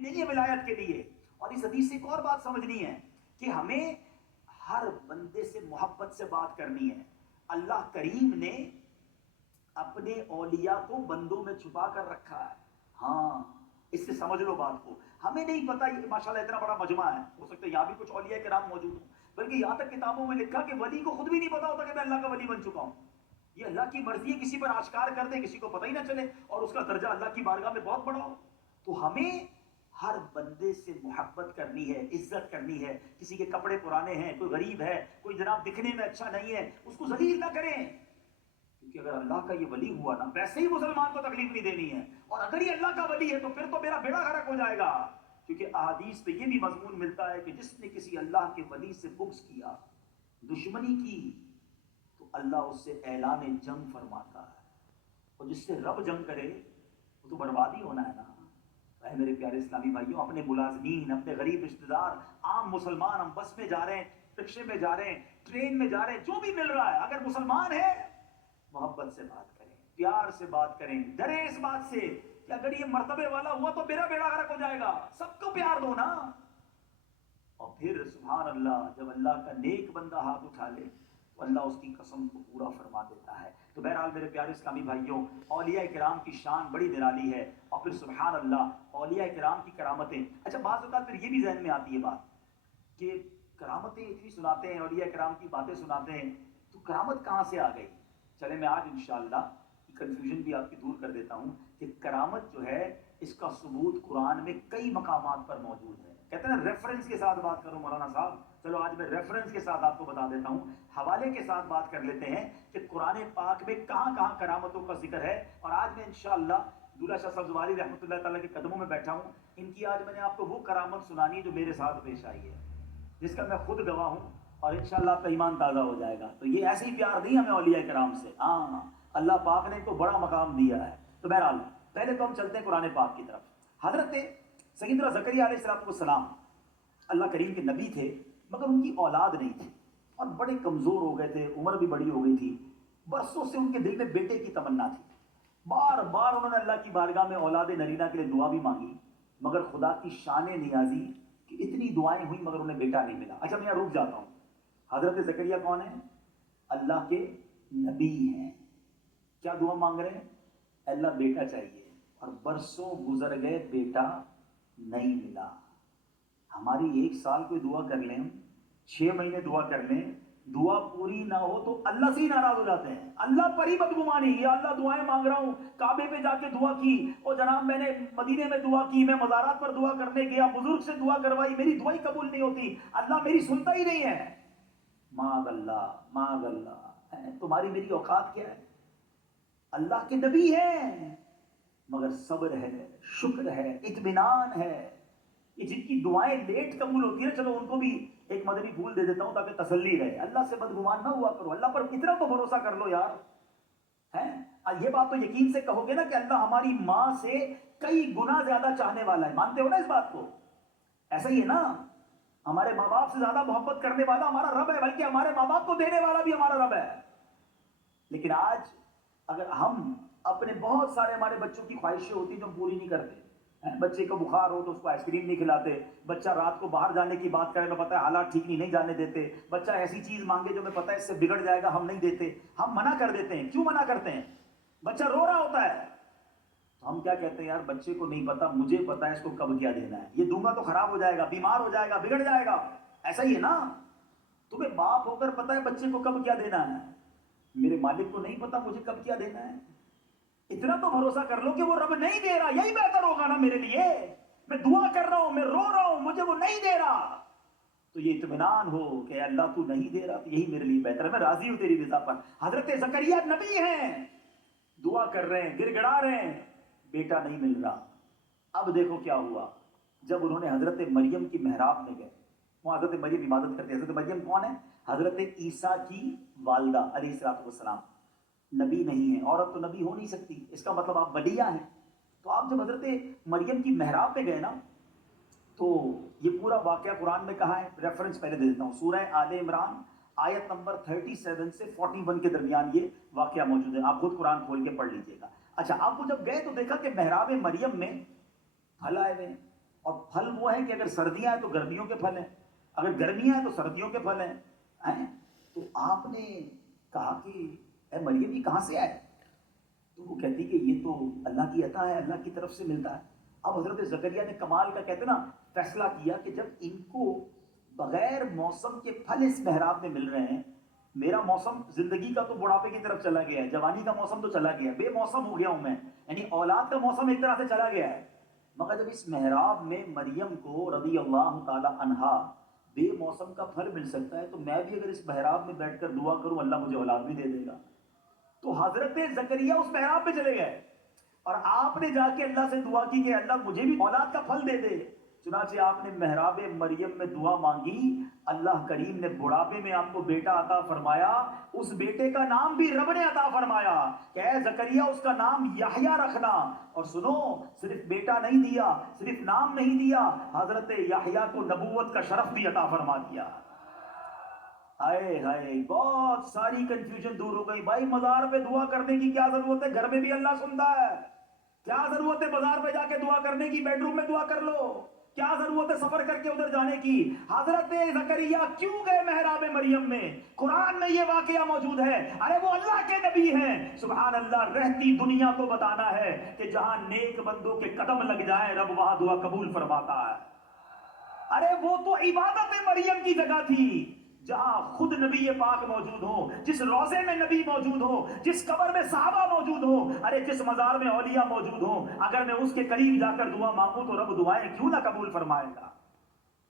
نہیں ہے ولایت کے لیے. اور اس حدیث سے ایک اور بات سمجھنی ہے کہ ہمیں ہر بندے سے محبت سے بات کرنی ہے. اللہ کریم نے اپنے اولیاء کو بندوں میں چھپا کر رکھا ہے. ہاں اس سے سمجھ لو بات کو. ہمیں نہیں پتا یہ ماشاءاللہ اتنا بڑا مجمع ہے, ہو سکتا ہے یہاں بھی کچھ اولیاء کرام موجود ہوں, بلکہ یہاں تک کتابوں میں لکھا کہ ولی کو خود بھی نہیں پتا ہوتا کہ میں اللہ کا ولی بن چکا ہوں. یہ اللہ کی مرضی ہے, کسی پر آشکار کر دے, کسی کو پتہ ہی نہ چلے, اور اس کا درجہ اللہ کی بارگاہ میں بہت بڑا ہو. تو ہمیں ہر بندے سے محبت کرنی ہے, عزت کرنی ہے. کسی کے کپڑے پرانے ہیں, کوئی غریب ہے, کوئی جناب دکھنے میں اچھا نہیں ہے, اس کو ذلیل نہ کریں, کیونکہ اگر اللہ کا یہ ولی ہوا نا, ویسے ہی مسلمان کو تکلیف نہیں دینی ہے. اور اگر یہ اللہ کا ولی ہے تو پھر تو میرا بیڑا غرق ہو جائے گا, کیونکہ احادیث پہ یہ بھی مضمون ملتا ہے کہ جس نے کسی اللہ کے ولی سے بغض کیا, دشمنی کی, تو اللہ اس سے اعلان جنگ فرماتا ہے. اور جس سے رب جنگ کرے وہ تو بربادی ہونا ہے نا. اے میرے پیارے اسلامی بھائیوں, اپنے ملازمین, اپنے غریب رشتہ دار, عام مسلمان, ہم بس میں جا رہے ہیں, رکشے میں جا رہے ہیں, ٹرین میں جا رہے ہیں, جو بھی مل رہا ہے, اگر مسلمان ہے محبت سے بات کریں, پیار سے بات کریں, ڈریں اس بات سے کہ اگر یہ مرتبے والا ہوا تو میرا بیڑا غرق ہو جائے گا. سب کو پیار دو نا. اور پھر سبحان اللہ, جب اللہ کا نیک بندہ ہاتھ اٹھا لے تو اللہ اس کی قسم کو پورا فرما دیتا ہے. تو بہرحال میرے پیارے اسلامی بھائیوں, اولیاء کرام کی شان بڑی نرالی ہے. اور پھر سبحان اللہ اولیاء کرام کی کرامتیں. اچھا بعض اوقات پھر یہ بھی ذہن میں آتی ہے بات کہ کرامتیں اتنی سناتے ہیں, اولیاء کرام کی باتیں سناتے ہیں, تو کرامت کہاں سے آ گئی؟ چلے میں آج انشاءاللہ کنفیوژن بھی آپ کی دور کر دیتا ہوں کہ کرامت جو ہے اس کا ثبوت قرآن میں کئی مقامات پر موجود ہے. کہتے ہیں ریفرنس کے ساتھ بات کرو مولانا صاحب, چلو آج میں ریفرنس کے ساتھ آپ کو بتا دیتا ہوں, حوالے کے ساتھ بات کر لیتے ہیں کہ قرآن پاک میں کہاں کہاں کرامتوں کا ذکر ہے. اور آج میں انشاءاللہ دولہ شاہ سبزواری رحمۃ اللہ تعالیٰ کے قدموں میں بیٹھا ہوں, ان کی آج میں نے آپ کو وہ کرامت سنانی ہے جو میرے ساتھ پیش آئی ہے, جس کا میں خود گواہ ہوں, اور انشاءاللہ آپ کا ایمان تازہ ہو جائے گا. تو یہ ایسے ہی پیار نہیں ہمیں اولیاء کرام سے, ہاں اللہ پاک نے ان کو بڑا مقام دیا ہے. تو بہرحال پہلے تو ہم چلتے ہیں قرآن پاک کی طرف. حضرت سیدنا زکریا علیہ السلام اللہ کریم کے نبی تھے, مگر ان کی اولاد نہیں تھی, اور بڑے کمزور ہو گئے تھے, عمر بھی بڑی ہو گئی تھی. برسوں سے ان کے دل میں بیٹے کی تمنا تھی. بار بار انہوں نے اللہ کی بارگاہ میں اولاد نرینہ کے لیے دعا بھی مانگی, مگر خدا کی شان نیازی کہ اتنی دعائیں ہوئی مگر انہیں بیٹا نہیں ملا. اچھا میں یہاں رک جاتا ہوں. حضرت زکریا کون ہیں؟ اللہ کے نبی ہیں. کیا دعا مانگ رہے ہیں؟ اللہ بیٹا چاہیے, اور برسوں گزر گئے, بیٹا نہیں ملا. ہماری 1 سال کوئی دعا کر لیں, 6 مہینے دعا کر لیں, دعا پوری نہ ہو تو اللہ سے ہی ناراض ہو جاتے ہیں. اللہ پر ہی بدگمانی, یا اللہ دعائیں مانگ رہا ہوں, کعبے پہ جا کے دعا کی, اور جناب میں نے مدینے میں دعا کی, میں مزارات پر دعا کرنے گیا, بزرگ سے دعا کروائی, میری دعائیں قبول نہیں ہوتی, اللہ میری سنتا ہی نہیں ہے. ماذ اللہ, تمہاری میری اوقات کیا ہے؟ اللہ کے نبی ہیں, مگر صبر ہے, شکر ہے, اطمینان ہے. یہ جن کی دعائیں لیٹ قبول ہوتی ہیں, چلو ان کو بھی ایک مدنی پھول دے دیتا ہوں تاکہ تسلی رہے. اللہ سے بدگمان نہ ہوا کرو, اللہ پر اتنا تو بھروسہ کر لو یار. یہ بات تو یقین سے کہو گے نا کہ اللہ ہماری ماں سے کئی گنا زیادہ چاہنے والا ہے, مانتے ہو نا اس بات کو؟ ایسا ہی ہے نا, ہمارے ماں باپ سے زیادہ محبت کرنے والا ہمارا رب ہے, بلکہ ہمارے ماں باپ کو دینے والا بھی ہمارا رب ہے. لیکن آج اگر ہم اپنے بہت سارے ہمارے بچوں کی خواہشیں ہوتی ہیں جو ہم پوری نہیں کرتے. بچے کو بخار ہو تو اس کو آئس کریم نہیں کھلاتے, بچہ رات کو باہر جانے کی بات کرے تو پتہ ہے حالات ٹھیک نہیں جانے دیتے, بچہ ایسی چیز مانگے جو ہمیں پتہ ہے اس سے بگڑ جائے گا, ہم نہیں دیتے, ہم منع کر دیتے ہیں. کیوں منع کرتے ہیں؟ بچہ رو رہا ہوتا ہے تو ہم کیا کہتے ہیں, یار بچے کو نہیں پتا, مجھے پتا ہے اس کو کب کیا دینا ہے, یہ دوں گا تو خراب ہو جائے گا, بیمار ہو جائے گا, بگڑ جائے گا. ایسا ہی ہے نا, تمہیں باپ ہو کر پتا ہے بچے کو کب کیا دینا ہے, میرے مالک کو نہیں پتا مجھے کب کیا دینا ہے. اتنا تو بھروسہ کر لو کہ وہ رب نہیں دے رہا, یہی بہتر ہوگا نا میرے لیے. میں دعا کر رہا ہوں, میں رو رہا ہوں, مجھے وہ نہیں دے رہا, تو یہ اطمینان ہو کہ اللہ تو نہیں دے رہا, تو یہی میرے لیے بہتر ہے, میں راضی ہوں تیری رضا پر. حضرت زکریا نبی ہیں, دعا کر رہے ہیں, گڑ گڑا رہے ہیں, بیٹا نہیں مل رہا. اب دیکھو کیا ہوا, جب انہوں نے حضرت مریم کی محراب میں گئے, وہ حضرت مریم عبادت کرتے. حضرت مریم کون ہے؟ حضرت عیسیٰ کی والدہ علیہ السلام. نبی نہیں ہے, عورت تو نبی ہو نہیں سکتی, اس کا مطلب آپ ولیہ ہیں. تو آپ جب حضرت مریم کی محراب پہ گئے نا, تو یہ پورا واقعہ قرآن میں کہا ہے, ریفرنس پہلے دے دیتا ہوں. سورہ آل عمران آیت نمبر 37 سے 41 کے درمیان یہ واقعہ موجود ہے, آپ خود قرآن کھول کے پڑھ لیجئے گا. اچھا آپ وہ جب گئے تو دیکھا کہ محراب مریم میں پھل آئے ہوئے, اور پھل وہ ہیں کہ اگر سردیاں ہیں تو گرمیوں کے پھل ہیں، اگر گرمیاں ہیں تو سردیوں کے پھل ہیں۔ تو آپ نے کہا کہ اے مریم یہ کہاں سے آئے؟ تو وہ کہتی کہ یہ تو اللہ کی عطا ہے، اللہ کی طرف سے ملتا ہے۔ اب حضرت زکریا نے کمال کا کہتے نا فیصلہ کیا کہ جب ان کو بغیر موسم کے پھل اس محراب میں مل رہے ہیں، میرا موسم زندگی کا تو بڑھاپے کی طرف چلا گیا ہے، جوانی کا موسم تو چلا گیا، بے موسم ہو گیا ہوں میں، یعنی اولاد کا موسم ایک طرح سے چلا گیا ہے، مگر جب اس محراب میں مریم کو رضی اللہ تعالی عنہا بے موسم کا پھل مل سکتا ہے، تو میں بھی اگر اس محراب میں بیٹھ کر دعا کروں اللہ مجھے اولاد بھی دے دے گا۔ تو حضرت زکریا اس محراب پہ چلے گئے اور آپ نے جا کے اللہ سے دعا کی کہ اللہ مجھے بھی اولاد کا پھل دے دے۔ چنانچہ آپ نے محراب مریم میں دعا مانگی، اللہ کریم نے بڑھاپے میں آپ کو بیٹا عطا فرمایا، اس بیٹے کا نام بھی رب نے عطا فرمایا کہ اے زکریا اس کا نام یحییٰ رکھنا۔ اور سنو، صرف بیٹا نہیں دیا، صرف نام نہیں دیا، حضرت یحییٰ کو نبوت کا شرف بھی عطا فرما دیا۔ ہائے ہائے، بہت ساری کنفیوژن دور ہو گئی۔ بھائی مزار پہ دعا کرنے کی کیا ضرورت ہے، گھر میں بھی اللہ سنتا ہے۔ کیا ضرورت ہے بازار پہ جا کے دعا کرنے کی، بیڈ روم میں دعا کر لو۔ کیا ضرورت ہے سفر کر کے ادھر جانے کی۔ حضرت زکریا کیوں گئے محراب مریم میں؟ قرآن میں یہ واقعہ موجود ہے۔ ارے وہ اللہ کے نبی ہیں، سبحان اللہ، رہتی دنیا کو بتانا ہے کہ جہاں نیک بندوں کے قدم لگ جائیں رب وہاں دعا قبول فرماتا ہے۔ ارے وہ تو عبادت مریم کی جگہ تھی، جہاں خود نبی پاک موجود ہو، جس روضے میں نبی موجود ہو، جس قبر میں صحابہ موجود ہو، ارے جس مزار میں اولیاء موجود ہو، اگر میں اس کے قریب جا کر دعا مانگوں تو رب دعائیں کیوں نہ قبول فرمائے گا۔